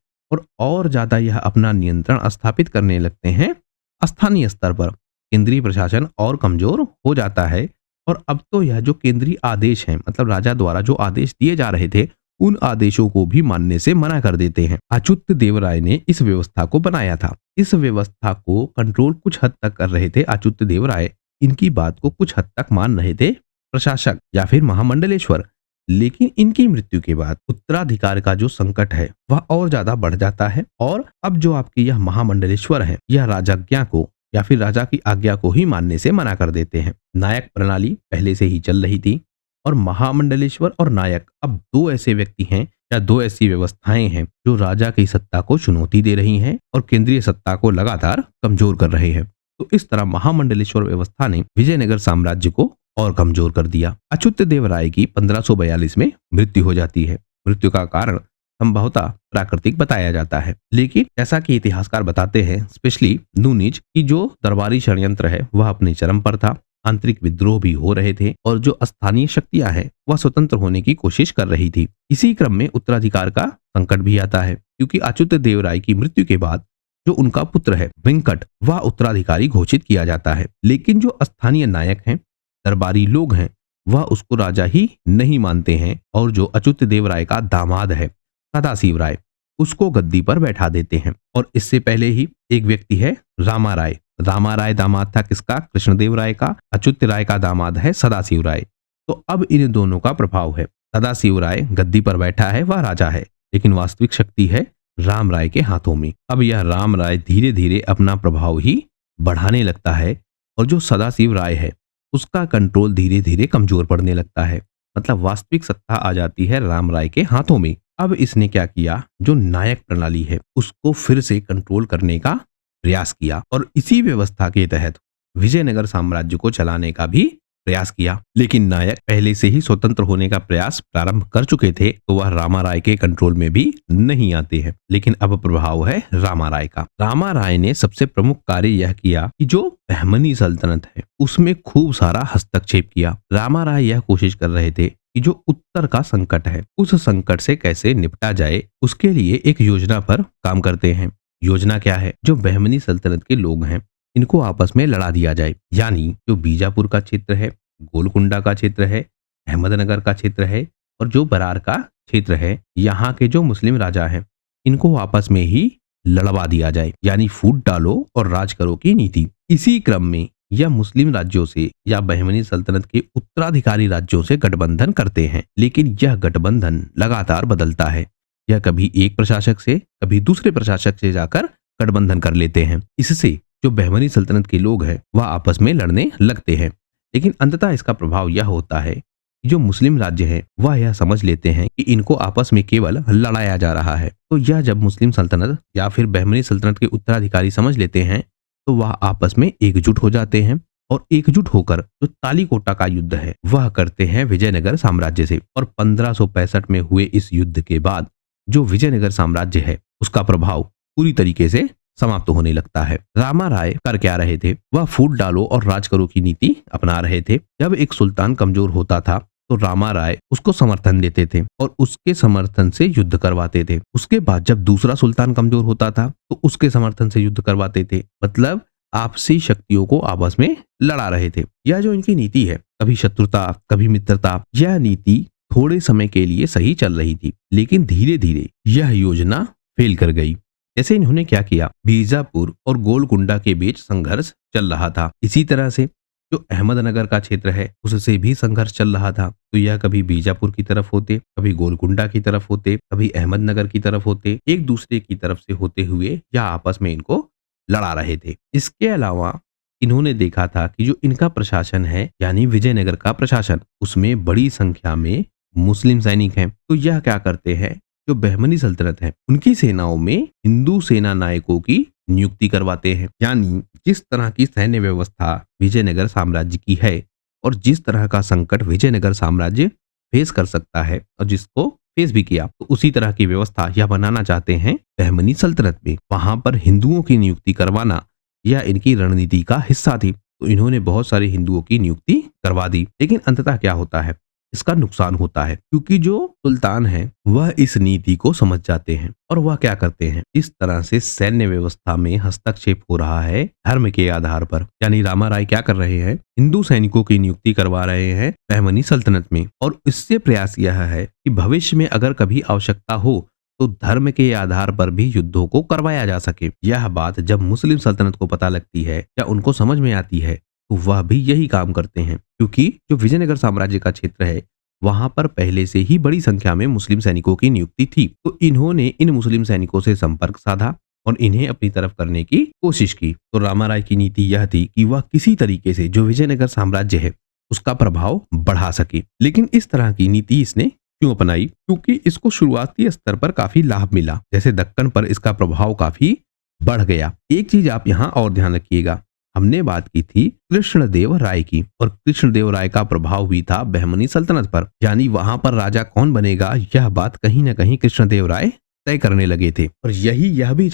और ज्यादा यह अपना नियंत्रण स्थापित करने लगते हैं स्थानीय स्तर पर। केंद्रीय प्रशासन और कमजोर हो जाता है और अब तो यह जो केंद्रीय आदेश है, मतलब राजा द्वारा जो आदेश दिए जा रहे थे, उन आदेशों को भी मानने से मना कर देते हैं। अच्युत देव राय ने इस व्यवस्था को बनाया था। इस व्यवस्था को कंट्रोल कुछ हद तक कर रहे थे अच्युत देव राय। इनकी बात को कुछ हद तक मान रहे थे प्रशासक या फिर महामंडलेश्वर। लेकिन इनकी मृत्यु के बाद उत्तराधिकार का जो संकट है वह और ज्यादा बढ़ जाता है और अब जो आपकी यह महामंडलेश्वर है यह राजाज्ञा को या फिर राजा की आज्ञा को ही मानने से मना कर देते हैं। नायक प्रणाली पहले से ही चल रही थी और महामंडलेश्वर और नायक अब दो ऐसे व्यक्ति हैं या दो ऐसी व्यवस्थाएं हैं जो राजा की सत्ता को चुनौती दे रही हैं और केंद्रीय सत्ता को लगातार कमजोर कर रहे हैं। तो इस तरह महामंडलेश्वर व्यवस्था ने विजयनगर साम्राज्य को और कमजोर कर दिया। अच्युत देव राय की 1542 में मृत्यु हो जाती है। मृत्यु का कारण संभवतः प्राकृतिक बताया जाता है, लेकिन जैसा कि इतिहासकार बताते हैं, स्पेशली नूनिज, की जो दरबारी षड्यंत्र है वह अपने चरम पर था। आंतरिक विद्रोह भी हो रहे थे और जो स्थानीय शक्तियां हैं वह स्वतंत्र होने की कोशिश कर रही थी। इसी क्रम में उत्तराधिकार का संकट भी आता है, क्योंकि अच्युत देव राय की मृत्यु के बाद जो उनका पुत्र है वेंकट, वह उत्तराधिकारी घोषित किया जाता है। लेकिन जो स्थानीय नायक हैं, दरबारी लोग हैं, वह उसको राजा ही नहीं मानते हैं और जो अच्युत देव राय का दामाद है सदाशिव राय, उसको गद्दी पर बैठा देते हैं। और इससे पहले ही एक व्यक्ति है रामा राय। रामा राय दामाद था किसका? कृष्णदेव राय का। अच्युत राय का दामाद है सदाशिव राय। तो अब इन दोनों का प्रभाव है। सदाशिव राय गद्दी पर बैठा है, वह राजा है, लेकिन वास्तविक शक्ति है राम राय के हाथों में। अब यह राम राय धीरे धीरे अपना प्रभाव ही बढ़ाने लगता है और जो सदाशिव राय है उसका कंट्रोल धीरे धीरे कमजोर पड़ने लगता है। मतलब वास्तविक सत्ता आ जाती है राम राय के हाथों में। अब इसने क्या किया, जो नायक प्रणाली है उसको फिर से कंट्रोल करने का प्रयास किया और इसी व्यवस्था के तहत विजयनगर साम्राज्य को चलाने का भी प्रयास किया। लेकिन नायक पहले से ही स्वतंत्र होने का प्रयास प्रारंभ कर चुके थे, तो वह रामा राय के कंट्रोल में भी नहीं आते हैं। लेकिन अब प्रभाव है रामा राय का। रामा राय ने सबसे प्रमुख कार्य यह किया कि जो बहमनी सल्तनत है उसमें खूब सारा हस्तक्षेप किया। रामा राय यह कोशिश कर रहे थे कि जो उत्तर का संकट है उस संकट से कैसे निपटा जाए, उसके लिए एक योजना पर काम करते हैं। योजना क्या है? जो बहमनी सल्तनत के लोग हैं इनको आपस में लड़ा दिया जाए। यानी जो बीजापुर का क्षेत्र है, गोलकुंडा का क्षेत्र है, अहमदनगर का क्षेत्र है और जो बरार का क्षेत्र है, यहाँ के जो मुस्लिम राजा हैं इनको आपस में ही लड़वा दिया जाए। यानी फूट डालो और राज करो की नीति। इसी क्रम में यह मुस्लिम राज्यों से या बहमनी सल्तनत के उत्तराधिकारी राज्यों से गठबंधन करते हैं। लेकिन यह गठबंधन लगातार बदलता है। यह कभी एक प्रशासक से कभी दूसरे प्रशासक से जाकर गठबंधन कर लेते हैं। इससे जो बहमनी सल्तनत के लोग हैं वह आपस में लड़ने लगते हैं। लेकिन अंततः इसका प्रभाव यह होता है कि जो मुस्लिम राज्य हैं वह यह समझ लेते हैं कि इनको आपस में केवल लड़ाया जा रहा है। तो यह जब मुस्लिम सल्तनत या फिर बहमनी सल्तनत के उत्तराधिकारी समझ लेते हैं तो वह आपस में एकजुट हो जाते हैं और एकजुट होकर जो तालीकोटा का युद्ध है वह करते हैं विजयनगर साम्राज्य से। और 1565 में हुए इस युद्ध के बाद जो विजयनगर साम्राज्य है उसका प्रभाव पूरी तरीके से समाप्त होने लगता है। रामा राय कर क्या रहे थे? वह फूट डालो और राज करो की नीति अपना रहे थे। जब एक सुल्तान कमजोर होता था तो रामा राय उसको समर्थन देते थे और उसके समर्थन से युद्ध करवाते थे। उसके बाद जब दूसरा सुल्तान कमजोर होता था तो उसके समर्थन से युद्ध करवाते थे। मतलब आपसी शक्तियों को आपस में लड़ा रहे थे। यह जो इनकी नीति है, कभी शत्रुता कभी मित्रता, यह नीति थोड़े समय के लिए सही चल रही थी, लेकिन धीरे धीरे यह योजना फेल कर गई। जैसे इन्होंने क्या किया, बीजापुर और गोलकुंडा के बीच संघर्ष चल रहा था। इसी तरह से जो अहमदनगर का क्षेत्र है उससे भी संघर्ष चल रहा था। तो यह कभी बीजापुर की तरफ होते, कभी गोलकुंडा की तरफ होते, कभी अहमदनगर की तरफ होते, एक दूसरे की तरफ से होते हुए या आपस में इनको लड़ा रहे थे। इसके अलावा इन्होंने देखा था कि जो इनका प्रशासन है यानी विजयनगर का प्रशासन, उसमें बड़ी संख्या में मुस्लिम सैनिक हैं। तो यह क्या करते हैं, जो बहमनी सल्तनत है उनकी सेनाओं में हिंदू सेना नायकों की नियुक्ति करवाते हैं। यानी जिस तरह की सैन्य व्यवस्था विजयनगर साम्राज्य की है और जिस तरह का संकट विजयनगर साम्राज्य फेस कर सकता है और जिसको फेस भी किया, तो उसी तरह की व्यवस्था यह बनाना चाहते हैं बहमनी सल्तनत में। वहां पर हिंदुओं की नियुक्ति करवाना यह इनकी रणनीति का हिस्सा थी। तो इन्होंने बहुत सारे हिंदुओं की नियुक्ति करवा दी। लेकिन अंततः क्या होता है, इसका नुकसान होता है, क्योंकि जो सुल्तान है वह इस नीति को समझ जाते हैं और वह क्या करते हैं, इस तरह से सैन्य व्यवस्था में हस्तक्षेप हो रहा है धर्म के आधार पर। यानी रामा राय क्या कर रहे हैं, हिंदू सैनिकों की नियुक्ति करवा रहे हैं बहमनी सल्तनत में। और इससे प्रयास यह है कि भविष्य में अगर कभी आवश्यकता हो तो धर्म के आधार पर भी युद्धों को करवाया जा सके। यह बात जब मुस्लिम सल्तनत को पता लगती है या उनको समझ में आती है तो वह भी यही काम करते हैं। क्योंकि जो विजयनगर साम्राज्य का क्षेत्र है वहां पर पहले से ही बड़ी संख्या में मुस्लिम सैनिकों की नियुक्ति थी। तो इन्होंने इन मुस्लिम सैनिकों से संपर्क साधा और इन्हें अपनी तरफ करने की कोशिश की। तो रामा राय की नीति यह थी कि वह किसी तरीके से जो विजयनगर साम्राज्य है उसका प्रभाव बढ़ा सके। लेकिन इस तरह की नीति इसने क्यों अपनाई? क्योंकि इसको शुरुआती स्तर पर काफी लाभ मिला। जैसे दक्कन पर इसका प्रभाव काफी बढ़ गया। एक चीज आप यहाँ और ध्यान रखिएगा, हमने बात की थी कृष्णदेव राय की, और कृष्णदेव राय का प्रभाव भी था बहमनी सल्तनत पर। यानी वहां पर राजा कौन बनेगा, यह बात कहीं ना कहीं कृष्णदेव राय तय करने लगे थे। और यह भी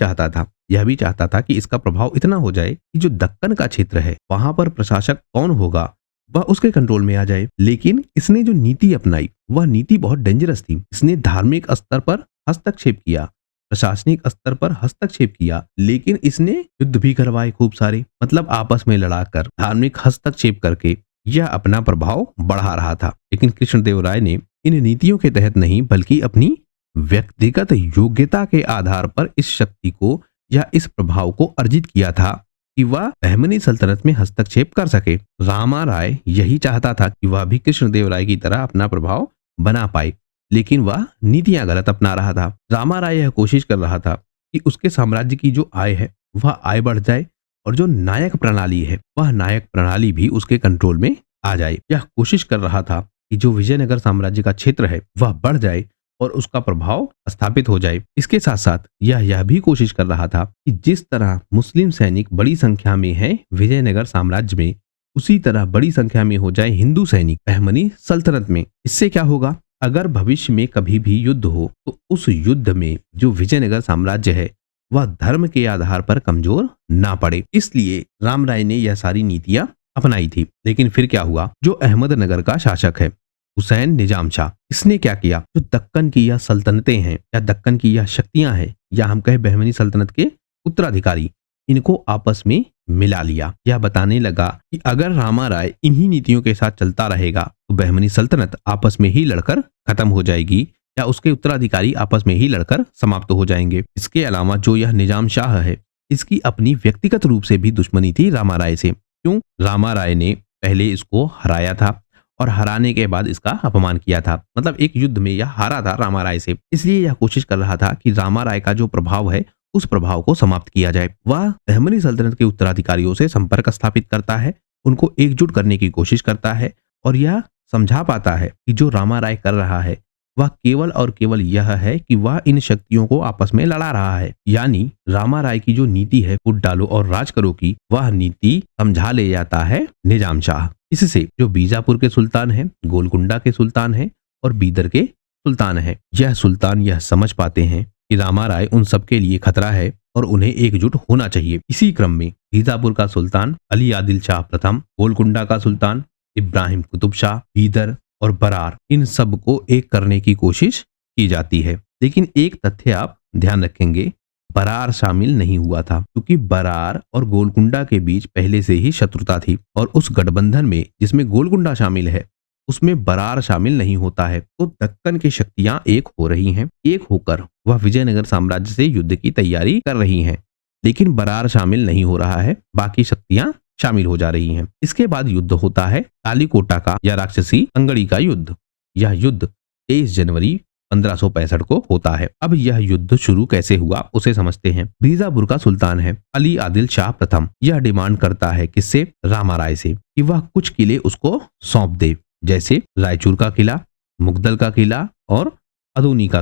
चाहता था कि इसका प्रभाव इतना हो जाए कि जो दक्कन का क्षेत्र है वहां पर प्रशासक कौन होगा वह उसके कंट्रोल में आ जाए। लेकिन इसने जो नीति अपनाई वह नीति बहुत डेंजरस थी। इसने धार्मिक स्तर पर हस्तक्षेप किया, प्रशासनिक स्तर पर हस्तक्षेप किया, लेकिन इसने युद्ध भी करवाए खूब सारे, मतलब आपस में लड़ाकर धार्मिक हस्तक्षेप करके यह अपना प्रभाव बढ़ा रहा था। लेकिन कृष्णदेव राय ने इन नीतियों के तहत नहीं बल्कि अपनी व्यक्तिगत योग्यता के आधार पर इस शक्ति को या इस प्रभाव को अर्जित किया था कि वह बहमनी सल्तनत में हस्तक्षेप कर सके। रामा राय यही चाहता था कि वह भी कृष्णदेव राय की तरह अपना प्रभाव बना पाए, लेकिन वह नीतियां गलत अपना रहा था। रामा राय यह कोशिश कर रहा था कि उसके साम्राज्य की जो आय है वह आय बढ़ जाए और जो नायक प्रणाली है वह नायक प्रणाली भी उसके कंट्रोल में आ जाए। यह कोशिश कर रहा था कि जो विजयनगर साम्राज्य का क्षेत्र है वह बढ़ जाए और उसका प्रभाव स्थापित हो जाए। इसके साथ साथ यह भी कोशिश कर रहा था कि जिस तरह मुस्लिम सैनिक बड़ी संख्या में है विजयनगर साम्राज्य में, उसी तरह बड़ी संख्या में हो जाए हिंदू सैनिक बहमनी सल्तनत में। इससे क्या होगा, अगर भविष्य में कभी भी युद्ध हो तो उस युद्ध में जो विजयनगर साम्राज्य है वह धर्म के आधार पर कमजोर ना पड़े। इसलिए राम राय ने यह सारी नीतियां अपनाई थी। लेकिन फिर क्या हुआ, जो अहमदनगर का शासक है हुसैन निजाम शाह, इसने क्या किया, जो दक्कन की यह सल्तनतें हैं या दक्कन की यह शक्तियां हैं या हम कहे बहमनी सल्तनत के उत्तराधिकारी, इनको आपस में मिला लिया। यह बताने लगा कि अगर रामा राय इन्हीं नीतियों के साथ चलता रहेगा तो बहमनी सल्तनत आपस में ही लड़कर खत्म हो जाएगी या उसके उत्तराधिकारी आपस में ही लड़कर समाप्त हो जाएंगे। इसके अलावा जो यह निजाम शाह है इसकी अपनी व्यक्तिगत रूप से भी दुश्मनी थी रामा राय से। क्यों, रामा राय ने पहले इसको हराया था और हराने के बाद इसका अपमान किया था, मतलब एक युद्ध में यह हारा था रामा राय से। इसलिए यह कोशिश कर रहा था कि रामा राय का जो प्रभाव है उस प्रभाव को समाप्त किया जाए। वह बहमनी सल्तनत के उत्तराधिकारियों से संपर्क स्थापित करता है, उनको एकजुट करने की कोशिश करता है और यह समझा पाता है कि जो रामा राय कर रहा है वह केवल और केवल यह है कि वह इन शक्तियों को आपस में लड़ा रहा है। यानी रामा राय की जो नीति है फूट डालो और राज करो की, वह नीति समझा ले जाता है निजाम शाह। इससे जो बीजापुर के सुल्तान हैं, गोलकुंडा के सुल्तान हैं और बीदर के सुल्तान हैं, यह सुल्तान यह समझ पाते हैं कि रामा राय उन सबके लिए खतरा है और उन्हें एकजुट होना चाहिए। इसी क्रम में बीजापुर का सुल्तान अली आदिल शाह प्रथम, गोलकुंडा का सुल्तान इब्राहिम कुतुब शाह, बीदर और बरार, इन सब को एक करने की कोशिश की जाती है। लेकिन एक तथ्य आप ध्यान रखेंगे, बरार शामिल नहीं हुआ था क्योंकि बरार और गोलकुंडा के बीच पहले से ही शत्रुता थी और उस गठबंधन में जिसमें गोलकुंडा शामिल है उसमें बरार शामिल नहीं होता है। तो दक्कन की शक्तियां एक हो रही हैं, एक होकर वह विजयनगर साम्राज्य से युद्ध की तैयारी कर रही हैं, लेकिन बरार शामिल नहीं हो रहा है, बाकी शक्तियां शामिल हो जा रही हैं। इसके बाद युद्ध होता है कालीकोटा का या राक्षसी अंगड़ी का युद्ध। यह युद्ध 23 जनवरी 1565 को होता है। अब यह युद्ध शुरू कैसे हुआ उसे समझते हैं। बीजापुर का सुल्तान है अली आदिल शाह प्रथम, यह डिमांड करता है किससे, रामा राय से, कि वह कुछ किले उसको सौंप दे, जैसे रायचूर का किला, मुगदल का किला और अदोनी का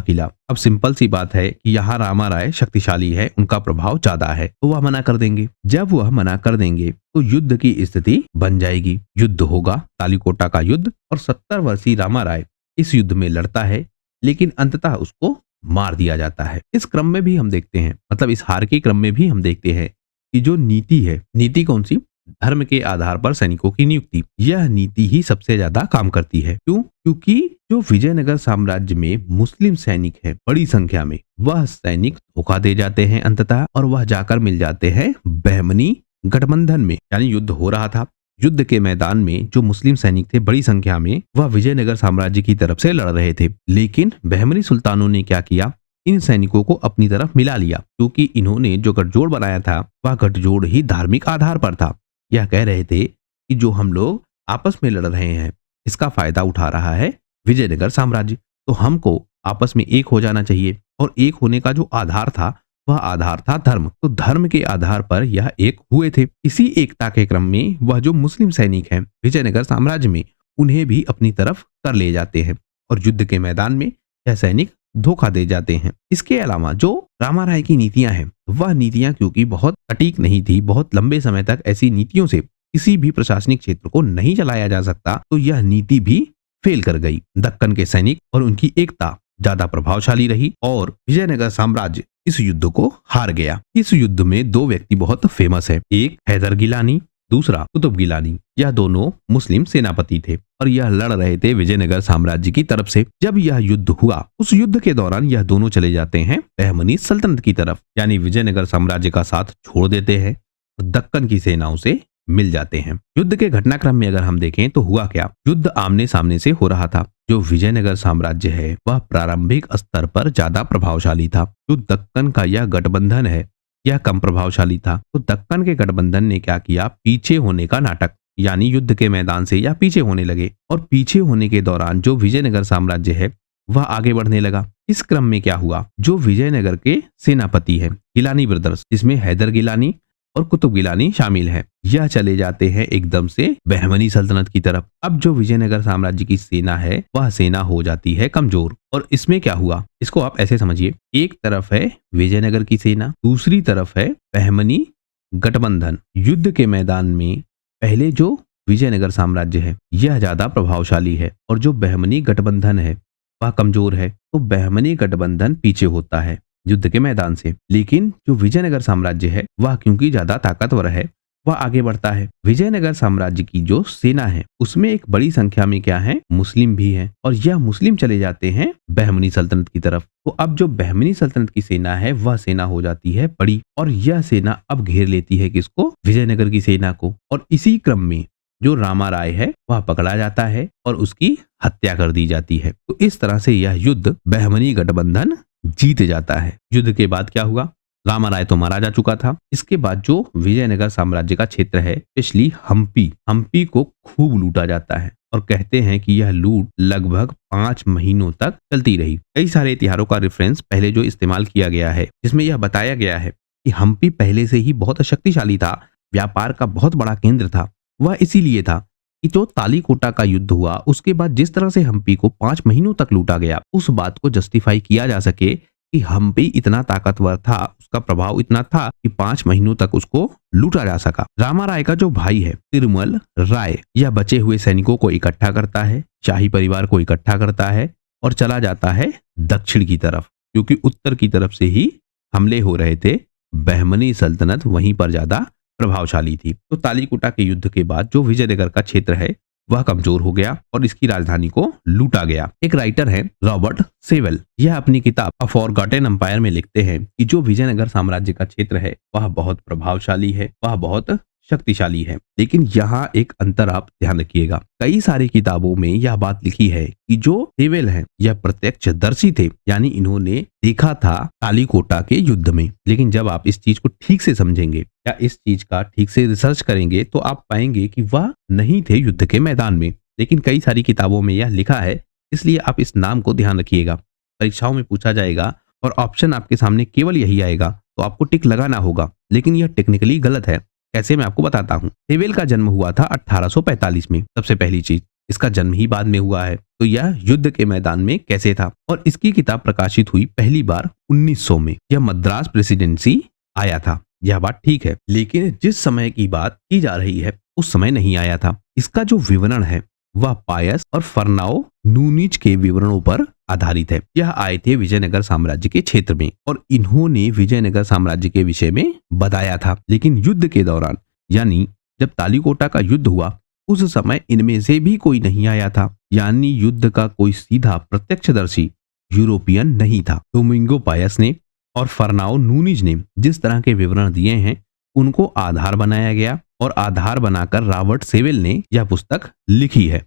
किला। अब सिंपल सी बात है कि यहाँ रामा राय शक्तिशाली है, उनका प्रभाव ज्यादा है, तो वह मना कर देंगे। जब वह मना कर देंगे तो युद्ध की स्थिति बन जाएगी। युद्ध होगा तालीकोटा का युद्ध और 70 वर्षीय रामा राय इस युद्ध में लड़ता है, लेकिन अंततः उसको मार दिया जाता है। इस क्रम में भी हम देखते हैं, मतलब इस हार के क्रम में भी हम देखते हैं कि जो नीति है, नीति कौन सी, धर्म के आधार पर सैनिकों की नियुक्ति, यह नीति ही सबसे ज्यादा काम करती है। क्यों, क्योंकि जो विजयनगर साम्राज्य में मुस्लिम सैनिक हैं बड़ी संख्या में, वह सैनिक धोखा दे जाते हैं अंततः और वह जाकर मिल जाते हैं बहमनी गठबंधन में। यानी युद्ध हो रहा था, युद्ध के मैदान में जो मुस्लिम सैनिक थे बड़ी संख्या में वह विजयनगर साम्राज्य की तरफ से लड़ रहे थे, लेकिन बहमनी सुल्तानों ने क्या किया, इन सैनिकों को अपनी तरफ मिला लिया, क्योंकि इन्होंने जो गठजोड़ बनाया था वह गठजोड़ ही धार्मिक आधार पर था। यह कह रहे थे कि जो हम लोग आपस में लड़ रहे हैं इसका फायदा उठा रहा है विजयनगर साम्राज्य, तो हमको आपस में एक हो जाना चाहिए। और एक होने का जो आधार था वह आधार था धर्म, तो धर्म के आधार पर यह एक हुए थे। इसी एकता के क्रम में वह जो मुस्लिम सैनिक हैं विजयनगर साम्राज्य में, उन्हें भी अपनी तरफ कर ले जाते हैं और युद्ध के मैदान में यह सैनिक धोखा दे जाते हैं। इसके अलावा जो रामाराय की नीतियां हैं, वह नीतियां क्योंकि बहुत सटीक नहीं थी, बहुत लंबे समय तक ऐसी नीतियों से किसी भी प्रशासनिक क्षेत्र को नहीं चलाया जा सकता, तो यह नीति भी फेल कर गई। दक्कन के सैनिक और उनकी एकता ज्यादा प्रभावशाली रही और विजयनगर साम्राज्य इस युद्ध को हार गया। इस युद्ध में दो व्यक्ति बहुत फेमस है, एक हैदर गिलानी, दूसरा कुतुब गिलानी। यह दोनों मुस्लिम सेनापति थे और यह लड़ रहे थे विजयनगर साम्राज्य की तरफ से। जब यह युद्ध हुआ, उस युद्ध के दौरान यह दोनों चले जाते हैं बहमनी सल्तनत की तरफ, यानी विजयनगर साम्राज्य का साथ छोड़ देते हैं और दक्कन की सेनाओं से मिल जाते हैं। युद्ध के घटनाक्रम में अगर हम देखें तो हुआ क्या, युद्ध आमने सामने से हो रहा था। जो विजयनगर साम्राज्य है वह प्रारंभिक स्तर पर ज्यादा प्रभावशाली था। जो दक्कन का यह गठबंधन है यह कम प्रभावशाली था। तो दक्कन के गठबंधन ने क्या किया, पीछे होने का नाटक, यानी युद्ध के मैदान से यह पीछे होने लगे और पीछे होने के दौरान जो विजयनगर साम्राज्य है वह आगे बढ़ने लगा। इस क्रम में क्या हुआ, जो विजयनगर के सेनापति हैं गिलानी ब्रदर्स, जिसमें हैदर गिलानी और कुतुब गिलानी शामिल है, यह चले जाते हैं एकदम से बहमनी सल्तनत की तरफ। अब जो विजयनगर साम्राज्य की सेना है वह सेना हो जाती है कमजोर। और इसमें क्या हुआ, इसको आप ऐसे समझिए, एक तरफ है विजयनगर की सेना, दूसरी तरफ है बहमनी गठबंधन। युद्ध के मैदान में पहले जो विजयनगर साम्राज्य है यह ज्यादा प्रभावशाली है और जो बहमनी गठबंधन है वह कमजोर है। तो बहमनी गठबंधन पीछे होता है युद्ध के मैदान से, लेकिन जो विजयनगर साम्राज्य है वह क्योंकि ज्यादा ताकतवर है वह आगे बढ़ता है। विजयनगर साम्राज्य की जो सेना है उसमें एक बड़ी संख्या में क्या है, मुस्लिम भी हैं और यह मुस्लिम चले जाते हैं बहमनी सल्तनत की तरफ। तो अब जो बहमनी सल्तनत की सेना है वह सेना हो जाती है बड़ी और यह सेना अब घेर लेती है किसको, विजयनगर की सेना को। और इसी क्रम में जो रामाराय है वह पकड़ा जाता है और उसकी हत्या कर दी जाती है। तो इस तरह से यह युद्ध बहमनी गठबंधन जीत जाता है। युद्ध के बाद क्या हुआ, रामाराय तो मारा जा चुका था। इसके बाद जो विजयनगर साम्राज्य का क्षेत्र है, स्पेशली हम्पी को खूब लूटा जाता है और कहते हैं कि यह लूट लगभग 5 महीनों तक चलती रही। कई सारे इतिहासों का रेफरेंस पहले जो इस्तेमाल किया गया है जिसमें यह बताया गया है कि हम्पी पहले से ही बहुत शक्तिशाली था, व्यापार का बहुत बड़ा केंद्र था। वह इसीलिए था कि जो तालीकोटा का युद्ध हुआ उसके बाद जिस तरह से हम्पी को 5 महीनों तक लूटा गया, उस बात को जस्टिफाई किया जा सके कि हम्पी इतना ताकतवर था, उसका प्रभाव इतना था कि 5 महीनों तक उसको लूटा जा सका। रामाराय का जो भाई है तिरुमल राय, यह बचे हुए सैनिकों को इकट्ठा करता है, शाही परिवार को इकट्ठा करता है और चला जाता है दक्षिण की तरफ, क्योंकि उत्तर की तरफ से ही हमले हो रहे थे। बहमनी सल्तनत वहीं पर ज्यादा प्रभावशाली थी। तो तालीकोटा के युद्ध के बाद जो विजयनगर का क्षेत्र है वह कमजोर हो गया और इसकी राजधानी को लूटा गया। एक राइटर है रॉबर्ट सेवेल, यह अपनी किताब अ फॉरगॉटन एम्पायर में लिखते हैं कि जो विजयनगर साम्राज्य का क्षेत्र है वह बहुत प्रभावशाली है, वह बहुत शक्तिशाली है। लेकिन यहाँ एक अंतर आप ध्यान रखिएगा, कई सारी किताबों में यह बात लिखी है कि जो सेवेल हैं यह प्रत्यक्षदर्शी थे, यानी इन्होंने देखा था तालीकोटा के युद्ध में। लेकिन जब आप इस चीज को ठीक से समझेंगे या इस चीज का ठीक से रिसर्च करेंगे तो आप पाएंगे कि वह नहीं थे युद्ध के मैदान में। लेकिन कई सारी किताबों में यह लिखा है, इसलिए आप इस नाम को ध्यान रखिएगा। परीक्षाओं में पूछा जाएगा और ऑप्शन आपके सामने केवल यही आएगा तो आपको टिक लगाना होगा, लेकिन यह टेक्निकली गलत है। कैसे, मैं आपको बताता हूँ। सेवेल का जन्म हुआ था 1845 में। सबसे पहली चीज, इसका जन्म ही बाद में हुआ है, तो यह युद्ध के मैदान में कैसे था। और इसकी किताब प्रकाशित हुई पहली बार 1900 में। यह मद्रास प्रेसिडेंसी आया था, यह बात ठीक है, लेकिन जिस समय की बात की जा रही है उस समय नहीं आया था। इसका जो विवरण है वह पायस और फर्नाओ नूनिज के विवरणों पर आधारित है। यह आए थे विजयनगर साम्राज्य के क्षेत्र में और इन्होंने विजयनगर साम्राज्य के विषय में बताया था। लेकिन युद्ध के दौरान, यानी जब तालीकोटा का युद्ध हुआ, उस समय इनमें से भी कोई नहीं आया था, यानी युद्ध का कोई सीधा प्रत्यक्षदर्शी यूरोपियन नहीं था। डोमिंगो पायस ने और फर्नाओ नूनिज ने जिस तरह के विवरण दिए हैं उनको आधार बनाया गया और आधार बनाकर रॉबर्ट सेवेल ने यह पुस्तक लिखी है,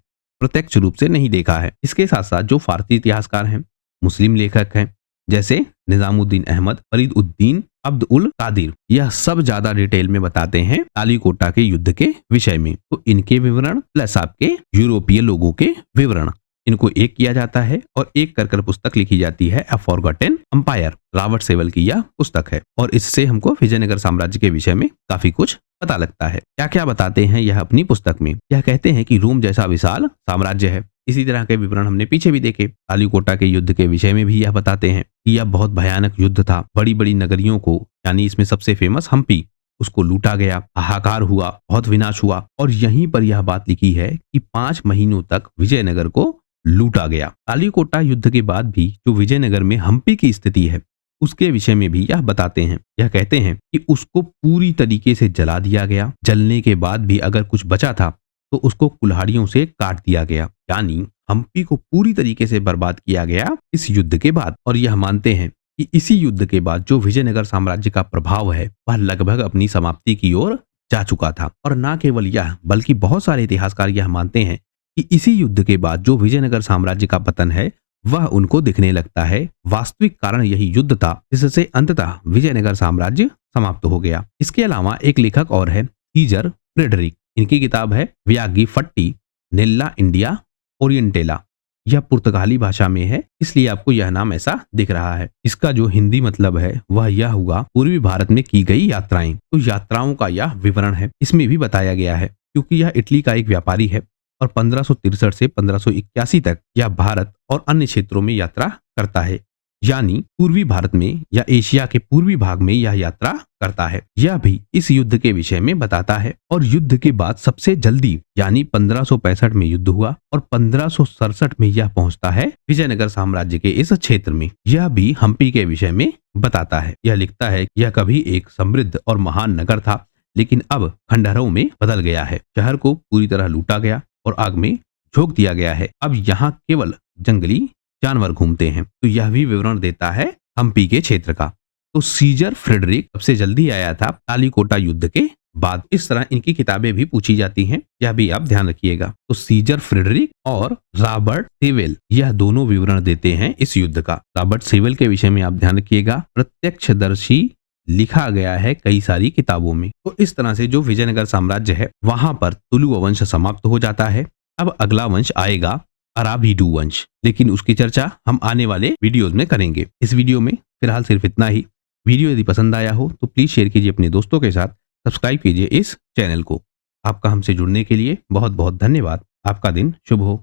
प्रत्यक्ष रूप से नहीं देखा है। इसके साथ साथ जो फारसी इतिहासकार हैं, मुस्लिम लेखक हैं, जैसे निजामुद्दीन अहमद, फरीद उद्दीन अब्द उल कादिर, यह सब ज्यादा डिटेल में बताते हैं तालीकोटा के युद्ध के विषय में। तो इनके विवरण प्लस आपके यूरोपीय लोगों के विवरण, इनको एक किया जाता है और एक कर पुस्तक लिखी जाती है अ फॉरगॉटन एम्पायर। रॉबर्ट सेवेल की यह पुस्तक है और इससे हमको विजयनगर साम्राज्य के विषय में काफी कुछ पता लगता है। क्या क्या बताते हैं यह अपनी पुस्तक में। यह कहते हैं कि रोम जैसा विशाल साम्राज्य है, इसी तरह के विवरण हमने पीछे भी देखे। तालीकोटा के युद्ध के विषय में भी यह बताते हैं कि यह बहुत भयानक युद्ध था। बड़ी बड़ी नगरियों को, यानी इसमें सबसे फेमस हम्पी, उसको लूटा गया, हाहाकार हुआ, बहुत विनाश हुआ। और यहीं पर यह बात लिखी है कि 5 महीनों तक विजयनगर को लूटा गया। तालीकोटा युद्ध के बाद भी जो विजयनगर में हम्पी की स्थिति है उसके विषय में भी यह बताते हैं। यह कहते हैं कि उसको पूरी तरीके से जला दिया गया। जलने के बाद भी अगर कुछ बचा था तो उसको कुल्हाड़ियों से काट दिया गया, यानी हम्पी को पूरी तरीके से बर्बाद किया गया इस युद्ध के बाद। और यह मानते हैं कि इसी युद्ध के बाद जो विजयनगर साम्राज्य का प्रभाव है वह लगभग अपनी समाप्ति की ओर जा चुका था। और न केवल यह, बल्कि बहुत सारे इतिहासकार यह मानते हैं कि इसी युद्ध के बाद जो विजयनगर साम्राज्य का पतन है वह उनको दिखने लगता है। वास्तविक कारण यही युद्ध था जिससे अंततः विजयनगर साम्राज्य समाप्त हो गया। इसके अलावा एक लेखक और है, सीजर फ्रेडरिक। इनकी किताब है व्यागी फट्टी नेल्ला इंडिया ओरिएंटेला। यह पुर्तगाली भाषा में है, इसलिए आपको यह नाम ऐसा दिख रहा है। इसका जो हिंदी मतलब है वह यह हुआ पूर्वी भारत में की गई यात्राएं। तो यात्राओं का यह विवरण है, इसमें भी बताया गया है। क्योंकि यह इटली का एक व्यापारी है और 1563 से 1581 तक यह भारत और अन्य क्षेत्रों में यात्रा करता है, यानी पूर्वी भारत में या एशिया के पूर्वी भाग में यह यात्रा करता है। यह भी इस युद्ध के विषय में बताता है। और युद्ध के बाद सबसे जल्दी यानी 1565 में युद्ध हुआ और 1567 में यह पहुंचता है विजयनगर साम्राज्य के इस क्षेत्र में। यह भी हम्पी के विषय में बताता है। यह लिखता है कि यह कभी एक समृद्ध और महान नगर था, लेकिन अब खंडहरों में बदल गया है। शहर को पूरी तरह लूटा गया और आग में झोंक दिया गया है। अब यहाँ केवल जंगली जानवर घूमते हैं। तो यह भी विवरण देता है हम्पी के क्षेत्र का। तो सीजर फ्रेडरिक सबसे जल्दी आया था तालीकोटा युद्ध के बाद। इस तरह इनकी किताबें भी पूछी जाती हैं, यह भी आप ध्यान रखिएगा। तो सीजर फ्रेडरिक और रॉबर्ट सेवेल यह दोनों विवरण देते हैं इस युद्ध का। रॉबर्ट सेवेल के विषय में आप ध्यान रखिएगा, प्रत्यक्षदर्शी लिखा गया है कई सारी किताबों में। तो इस तरह से जो विजयनगर साम्राज्य है वहां पर तुलु वंश समाप्त हो जाता है। अब अगला वंश आएगा अराभिडू वंश, लेकिन उसकी चर्चा हम आने वाले वीडियोज में करेंगे। इस वीडियो में फिलहाल सिर्फ इतना ही। वीडियो यदि पसंद आया हो तो प्लीज शेयर कीजिए अपने दोस्तों के साथ, सब्सक्राइब कीजिए इस चैनल को। आपका हमसे जुड़ने के लिए बहुत बहुत धन्यवाद। आपका दिन शुभ हो।